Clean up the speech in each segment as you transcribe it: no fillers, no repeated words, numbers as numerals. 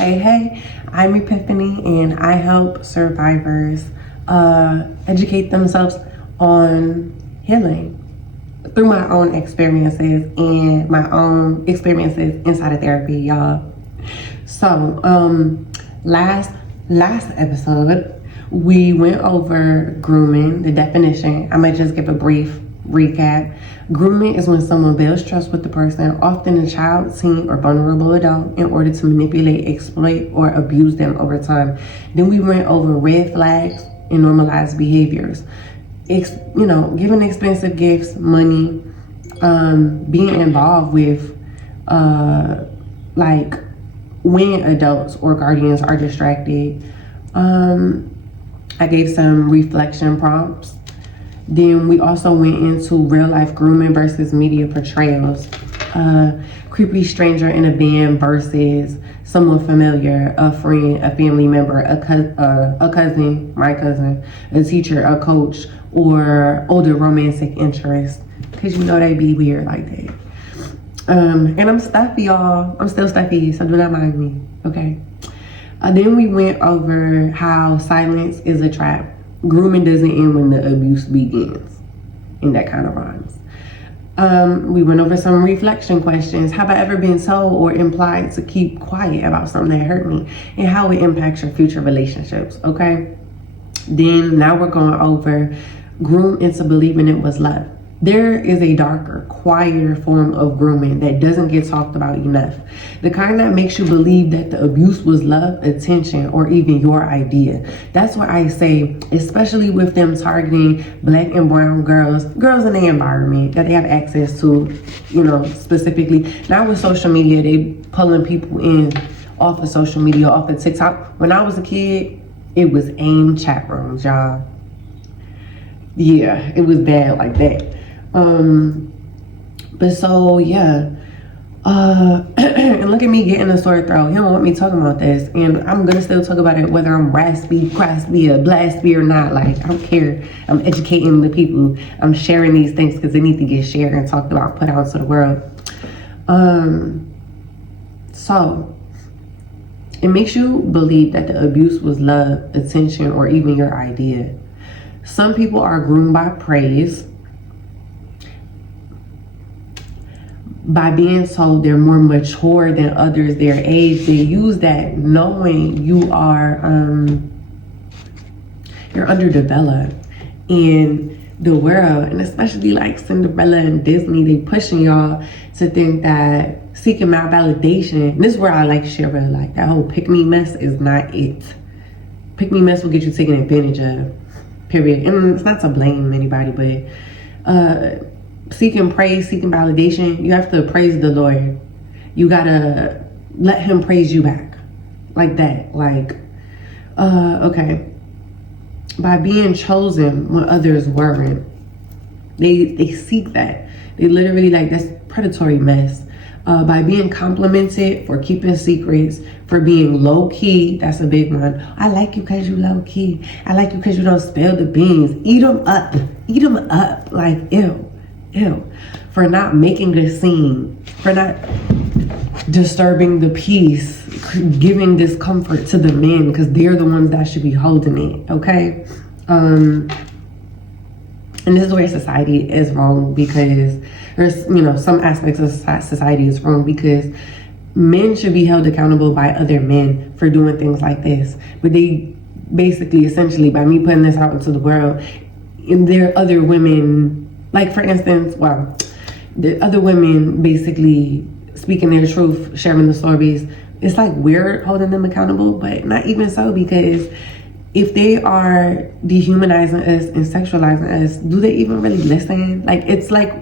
Hey, I'm Epiphany and I help survivors educate themselves on healing through my own experiences and my own experiences inside of therapy, y'all. So, last episode, we went over grooming, the definition. I might just give a brief recap. Grooming is when someone builds trust with the person, often a child, teen, or vulnerable adult, in order to manipulate, exploit, or abuse them over time. Then we went over red flags and normalized behaviors. Giving expensive gifts, money, being involved with, when adults or guardians are distracted. I gave some reflection prompts. Then we also went into real life grooming versus media portrayals. Creepy stranger in a band versus someone familiar, a friend, a family member, a cousin, my cousin, a teacher, a coach, or older romantic interest. Cause they be weird like that. And I'm stuffy, y'all. I'm still stuffy, so do not mind me, okay? Then we went over how silence is a trap. Grooming doesn't end when the abuse begins. And that kind of rhymes. We went over some reflection questions. Have I ever been told or implied to keep quiet about something that hurt me? And how it impacts your future relationships, okay? Then now we're going over groom into believing it was love. There is a darker, quieter form of grooming that doesn't get talked about enough. The kind that makes you believe that the abuse was love, attention, or even your idea. That's why I say, especially with them targeting black and brown girls in the environment that they have access to, specifically. Now with social media, they pulling people in off of social media, off of TikTok. When I was a kid, it was AIM chat rooms, y'all. Yeah, it was bad like that. But so yeah, and look at me getting a sore throat. He don't want me talking about this, and I'm gonna still talk about it whether I'm raspy, crusty, or blasty or not. Like, I don't care. I'm educating the people. I'm sharing these things because they need to get shared and talked about, put out to the world. So it makes you believe that the abuse was love, attention, or even your idea. Some people are groomed by praise, by being told they're more mature than others their age. They use that knowing you are you're underdeveloped in the world, and especially like Cinderella and Disney, they pushing y'all to think that seeking my validation. And this is where I like Shira, like that whole pick me mess is not it. Pick me mess will get you taken advantage of, period. And it's not to blame anybody, but seeking praise, seeking validation, you have to praise the Lord. You gotta let him praise you back. Like that. Like, okay. By being chosen when others weren't. They seek that. They literally, like, that's predatory mess. By being complimented for keeping secrets, for being low-key, that's a big one. I like you because you low-key. I like you because you don't spill the beans. Eat them up. Eat them up. Like, ew. For not making a scene, for not disturbing the peace, giving discomfort to the men, because they're the ones that should be holding it, okay? And this is where society is wrong, because there's, some aspects of society is wrong, because men should be held accountable by other men for doing things like this. But they basically, essentially, by me putting this out into the world, and there are other women, like, for instance, the other women basically speaking their truth, sharing the stories. It's like we're holding them accountable, but not even so, because if they are dehumanizing us and sexualizing us, do they even really listen? Like, it's like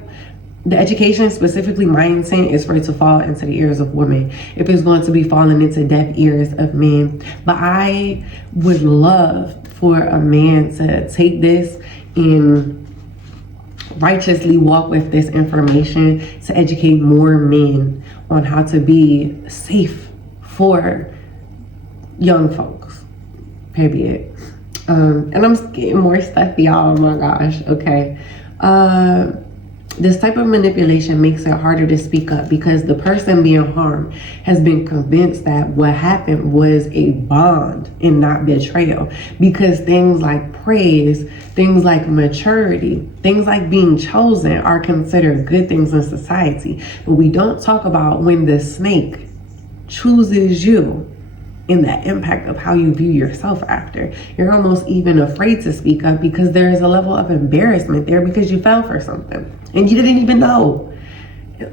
the education, specifically my intent, is for it to fall into the ears of women. If it's going to be falling into deaf ears of men. But I would love for a man to take this and righteously walk with this information to educate more men on how to be safe for young folks, period. And I'm getting more stuff, y'all. Oh my gosh. Okay. This type of manipulation makes it harder to speak up because the person being harmed has been convinced that what happened was a bond and not betrayal. Because things like praise, things like maturity, things like being chosen are considered good things in society. But we don't talk about when the snake chooses you and the impact of how you view yourself after. You're almost even afraid to speak up because there is a level of embarrassment there because you fell for something and you didn't even know.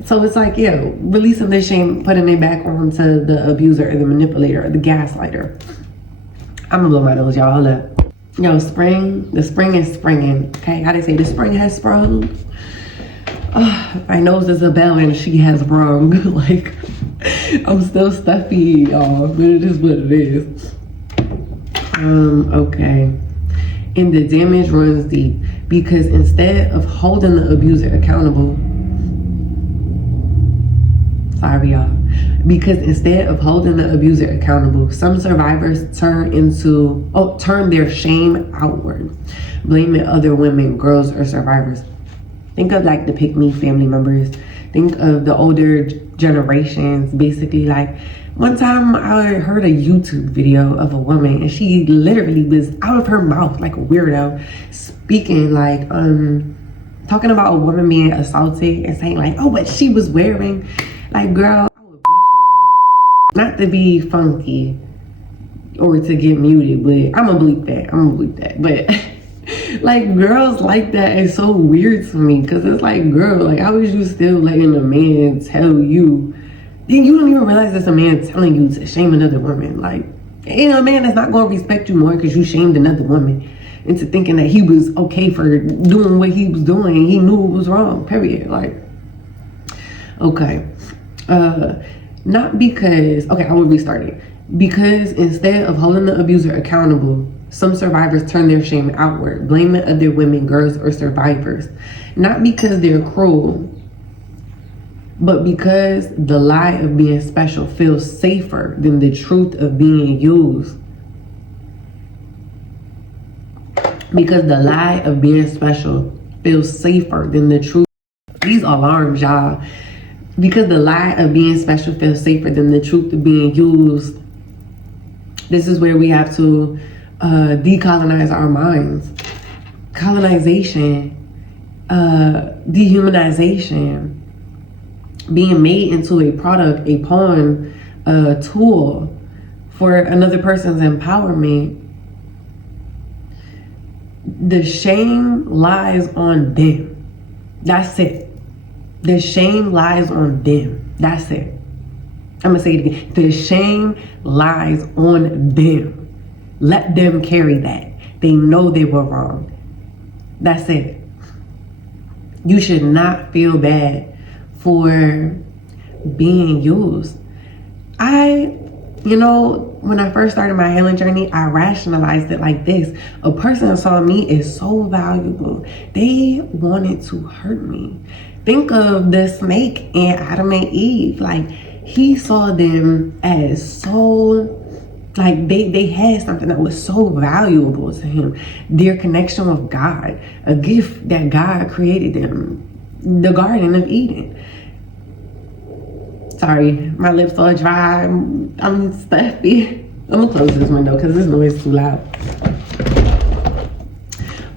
So it's like, yeah, releasing the shame, putting it back onto the abuser or the manipulator or the gaslighter. I'm gonna blow my nose, y'all. Hold up. Yo, the spring is springing. Okay, how they say the spring has sprung. My nose is a bell and she has sprung. Like, I'm still stuffy, y'all, but it is what it is. Okay. And the damage runs deep because instead of holding the abuser accountable, sorry, y'all. Because instead of holding the abuser accountable, some survivors turn their shame outward, blaming other women, girls, or survivors. Think of like the pick-me family members. Think of the older generations. Basically, like one time I heard a YouTube video of a woman and she literally was out of her mouth like a weirdo, speaking like talking about a woman being assaulted and saying like, oh, but she was wearing, like, girl, I would beat you up. Not to be funky or to get muted, but I'm gonna bleep that. But like, girls like that is so weird to me because it's like, girl, like, how is you still letting a man tell you? Then you don't even realize it's a man telling you to shame another woman. Like, ain't a man that's not going to respect you more because you shamed another woman into thinking that he was okay for doing what he was doing and he knew it was wrong, period. Like, okay. Not because, okay, I will restart it. Because instead of holding the abuser accountable, some survivors turn their shame outward, blaming other women, girls, or survivors. Not because they're cruel, but because the lie of being special feels safer than the truth of being used. Because the lie of being special feels safer than the truth. These alarms, y'all. Because the lie of being special feels safer than the truth of being used. This is where we have to decolonize our minds. Colonization, dehumanization, being made into a product, a pawn, a tool for another person's empowerment. The shame lies on them. That's it. The shame lies on them. That's it. I'm gonna say it again. The shame lies on them. Let them carry that. They know they were wrong. That's it. You should not feel bad for being used. When I first started my healing journey, I rationalized it like this. A person saw me as so valuable. They wanted to hurt me. Think of the snake and Adam and Eve. Like, he saw them as so, like, they had something that was so valuable to him. Their connection with God, a gift that God created them, the Garden of Eden. Sorry, my lips are dry. I'm stuffy. I'm gonna close this window because this noise is too loud.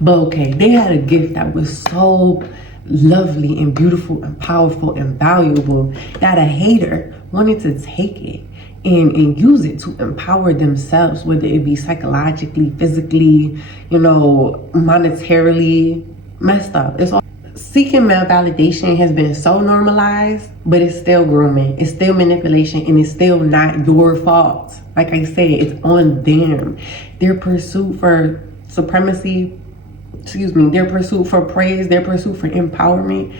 But okay, they had a gift that was so lovely and beautiful and powerful and valuable that a hater wanted to take it and use it to empower themselves, whether it be psychologically, physically, monetarily. Messed up. It's all. Seeking male validation has been so normalized, but it's still grooming. It's still manipulation, and it's still not your fault. Like I said, it's on them. Their pursuit for supremacy, their pursuit for praise, their pursuit for empowerment,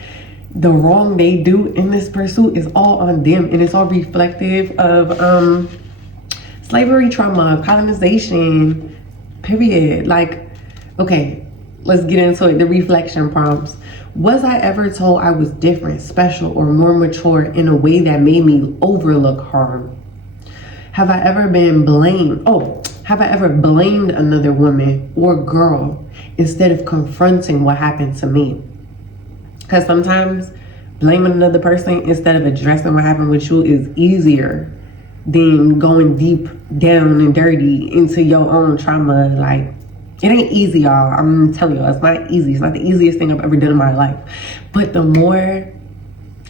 the wrong they do in this pursuit is all on them, and it's all reflective of slavery trauma, colonization, period. Like, okay, let's get into it. The reflection prompts. Was I ever told I was different, special, or more mature in a way that made me overlook harm? Have I ever been blamed? Have I ever blamed another woman or girl instead of confronting what happened to me? Because sometimes blaming another person instead of addressing what happened with you is easier than going deep down and dirty into your own trauma. Like, it ain't easy, y'all. I'm telling y'all, it's not easy. It's not the easiest thing I've ever done in my life. But the more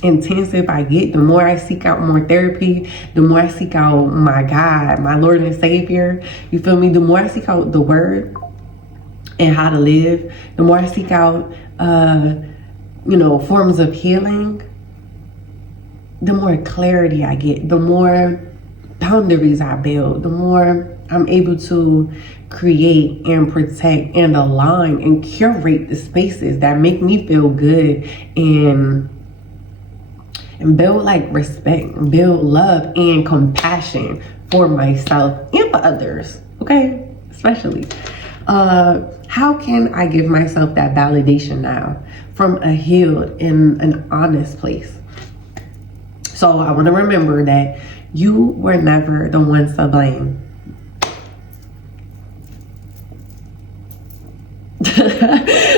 intensive I get, the more I seek out more therapy, the more I seek out my God, my Lord and Savior, you feel me? The more I seek out the word and how to live, the more I seek out, forms of healing, the more clarity I get, the more boundaries I build, the more I'm able to create and protect and align and curate the spaces that make me feel good and build like respect, build love and compassion for myself and for others, okay? Especially. How can I give myself that validation now from a healed and an honest place? So I want to remember that you were never the ones to blame.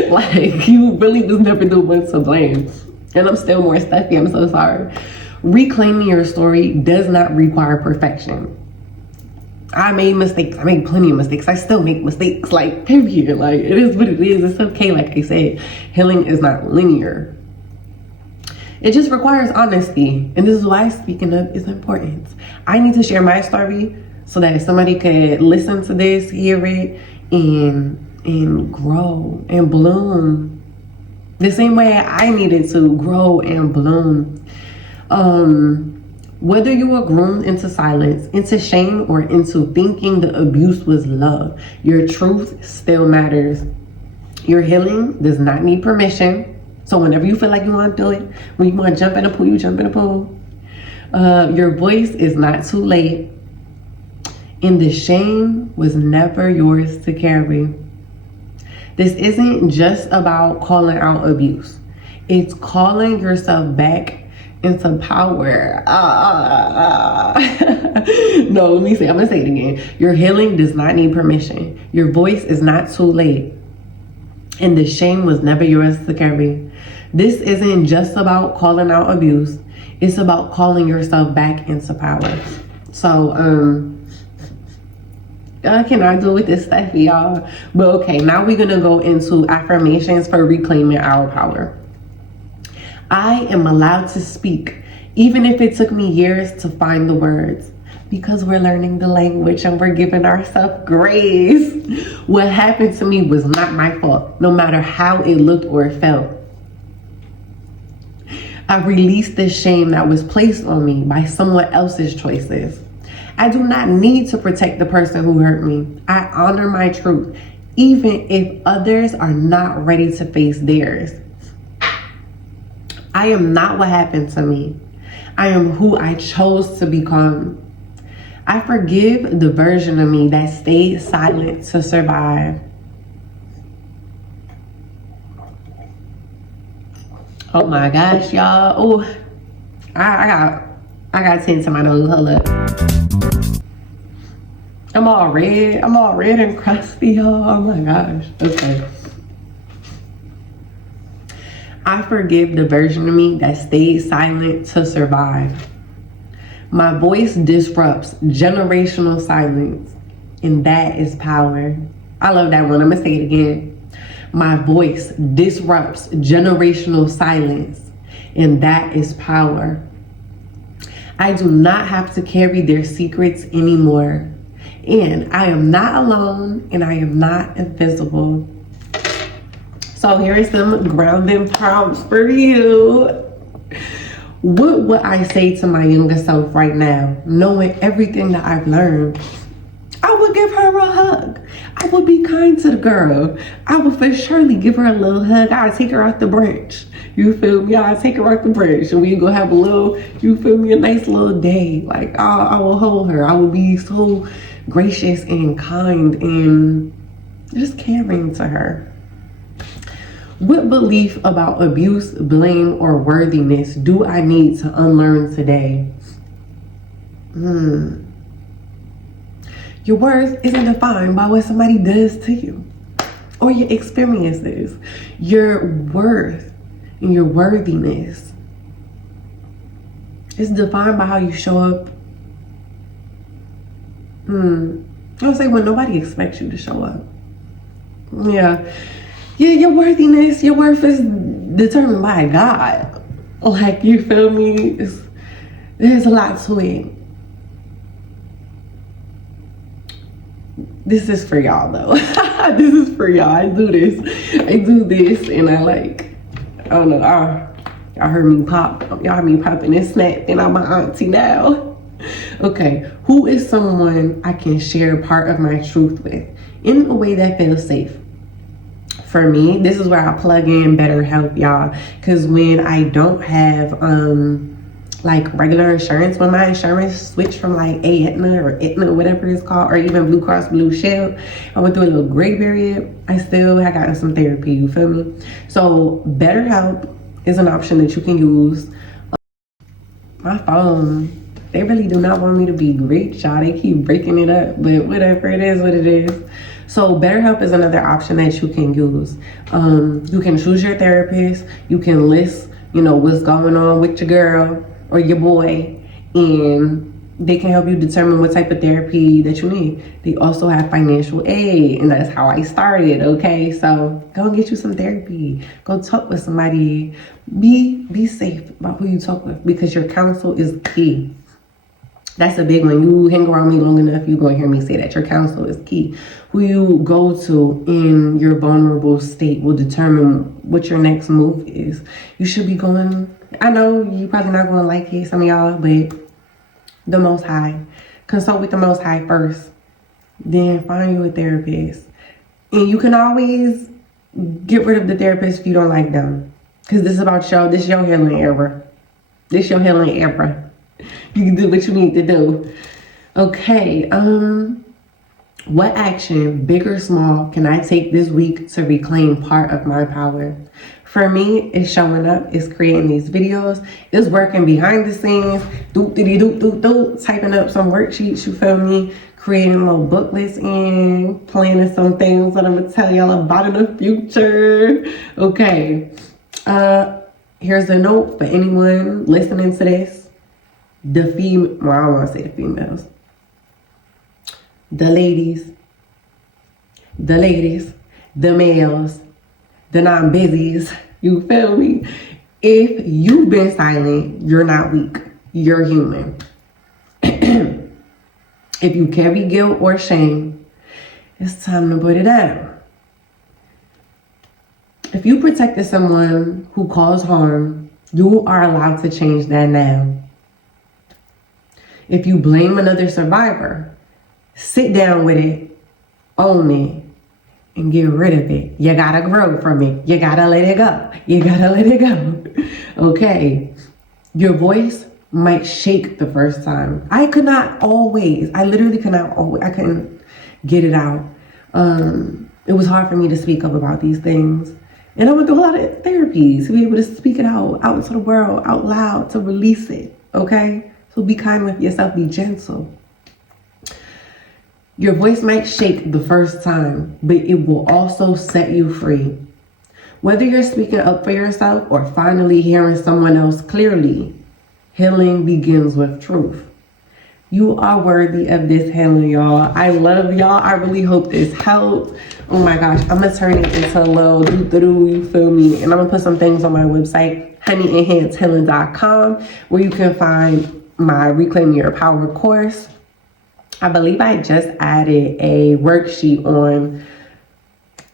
Like, you really was never the ones to blame. And I'm still more stuffy, I'm so sorry. Reclaiming your story does not require perfection. I made mistakes, I made plenty of mistakes, I still make mistakes, like, period. Like, it is what it is, it's okay. Like I said, healing is not linear. It just requires honesty. And this is why speaking up is important. I need to share my story so that somebody could listen to this, hear it, and grow and bloom the same way I needed to grow and bloom. Whether you were groomed into silence, into shame, or into thinking the abuse was love, your truth still matters. Your healing does not need permission. So whenever you feel like you want to do it, when you want to jump in the pool, you jump in the pool. Your voice is not too late. And the shame was never yours to carry. This isn't just about calling out abuse. It's calling yourself back into power. No, let me say, I'm gonna say it again. Your healing does not need permission. Your voice is not too late. And the shame was never yours to carry. This isn't just about calling out abuse. It's about calling yourself back into power. So, I cannot do with this stuff, y'all. But okay, now we're gonna go into affirmations for reclaiming our power. I am allowed to speak, even if it took me years to find the words, because we're learning the language and we're giving ourselves grace. What happened to me was not my fault, no matter how it looked or it felt. I released the shame that was placed on me by someone else's choices. I do not need to protect the person who hurt me. I honor my truth, even if others are not ready to face theirs. I am not what happened to me. I am who I chose to become. I forgive the version of me that stayed silent to survive. Oh my gosh, y'all. Oh, I got tint to my nose. Hold up. I'm all red and crusty, y'all. Oh my gosh. Okay. I forgive the version of me that stayed silent to survive. My voice disrupts generational silence, and that is power. I love that one. I'm gonna say it again. My voice disrupts generational silence, and that is power. I do not have to carry their secrets anymore. And I am not alone, and I am not invisible. So here are some grounding prompts for you. What would I say to my younger self right now, knowing everything that I've learned? I would give her a hug. I would be kind to the girl. I would for surely give her a little hug. I'd take her out the branch. You feel me? I'd take her out the branch and we go have a little, you feel me, a nice little day. Like, I will hold her. I will be so gracious and kind and just caring to her. What belief about abuse, blame, or worthiness do I need to unlearn today? Your worth isn't defined by what somebody does to you or your experiences. Your worth and your worthiness. It's defined by how you show up. I'll say when nobody expects you to show up. Yeah, your worthiness, your worth is determined by God. Like, you feel me? There's a lot to it. This is for y'all though. This is for y'all. I do this and I don't know, y'all heard me pop. Y'all heard me popping and snap, and I'm my auntie now. Okay, who is someone I can share part of my truth with in a way that feels safe? For me, this is where I plug in BetterHelp, y'all. Because when I don't have like regular insurance, when my insurance switched from like Aetna or Aetna, whatever it's called, or even Blue Cross Blue Shield, I went through a little gray period. I still had gotten some therapy, you feel me? So BetterHelp is an option that you can use. My phone, they really do not want me to be great, y'all. They keep breaking it up, but whatever, it is what it is. So BetterHelp is another option that you can use. You can choose your therapist. You can list, what's going on with your girl or your boy, and they can help you determine what type of therapy that you need. They also have financial aid, and that's how I started, okay? So go and get you some therapy. Go talk with somebody. Be safe about who you talk with, because your counsel is key. That's a big one. You hang around me long enough, you're going to hear me say that. Your counsel is key. Who you go to in your vulnerable state will determine what your next move is. You should be going, I know you probably not going to like it, some of y'all, but the Most High. Consult with the Most High first. Then find you a therapist. And you can always get rid of the therapist if you don't like them. Because this is about this your healing era. This your healing era. You can do what you need to do. Okay, what action, big or small, can I take this week to reclaim part of my power? For me, it's showing up, it's creating these videos, it's working behind the scenes, typing up some worksheets, you feel me? Creating little booklets and planning some things that I'm gonna tell y'all about in the future. Okay, here's a note for anyone listening to this. I don't want to say the females. The ladies, the males, the non-busies, you feel me? If you've been silent, you're not weak, you're human. If you carry guilt or shame, it's time to put it down. If you protected someone who caused harm, you are allowed to change that now. If you blame another survivor, sit down with it, own it, and get rid of it. You gotta grow from it. You gotta let it go. You gotta let it go. Okay. Your voice might shake the first time. I literally could not always, I couldn't get it out. It was hard for me to speak up about these things. And I went through a lot of therapies to be able to speak it out into the world, out loud, to release it, okay? So be kind with yourself, be gentle. Your voice might shake the first time, but it will also set you free. Whether you're speaking up for yourself or finally hearing someone else clearly, healing begins with truth. You are worthy of this healing, y'all. I love y'all. I really hope this helped. Oh my gosh, I'm gonna turn it into a little doo-doo, you feel me? And I'm gonna put some things on my website, honeyenhancedhealing.com, where you can find my Reclaiming Your Power course. I believe I just added a worksheet on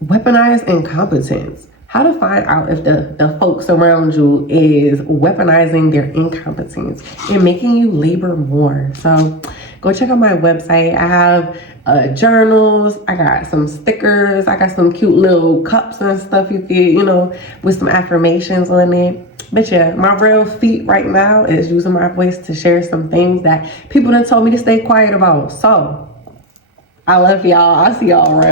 weaponized incompetence. How to find out if the folks around you is weaponizing their incompetence and making you labor more. So go check out my website. I have journals, I got some stickers, I got some cute little cups and stuff you could, with some affirmations on it. But yeah, my real feat right now is using my voice to share some things that people done told me to stay quiet about. So I love y'all. I'll see y'all around.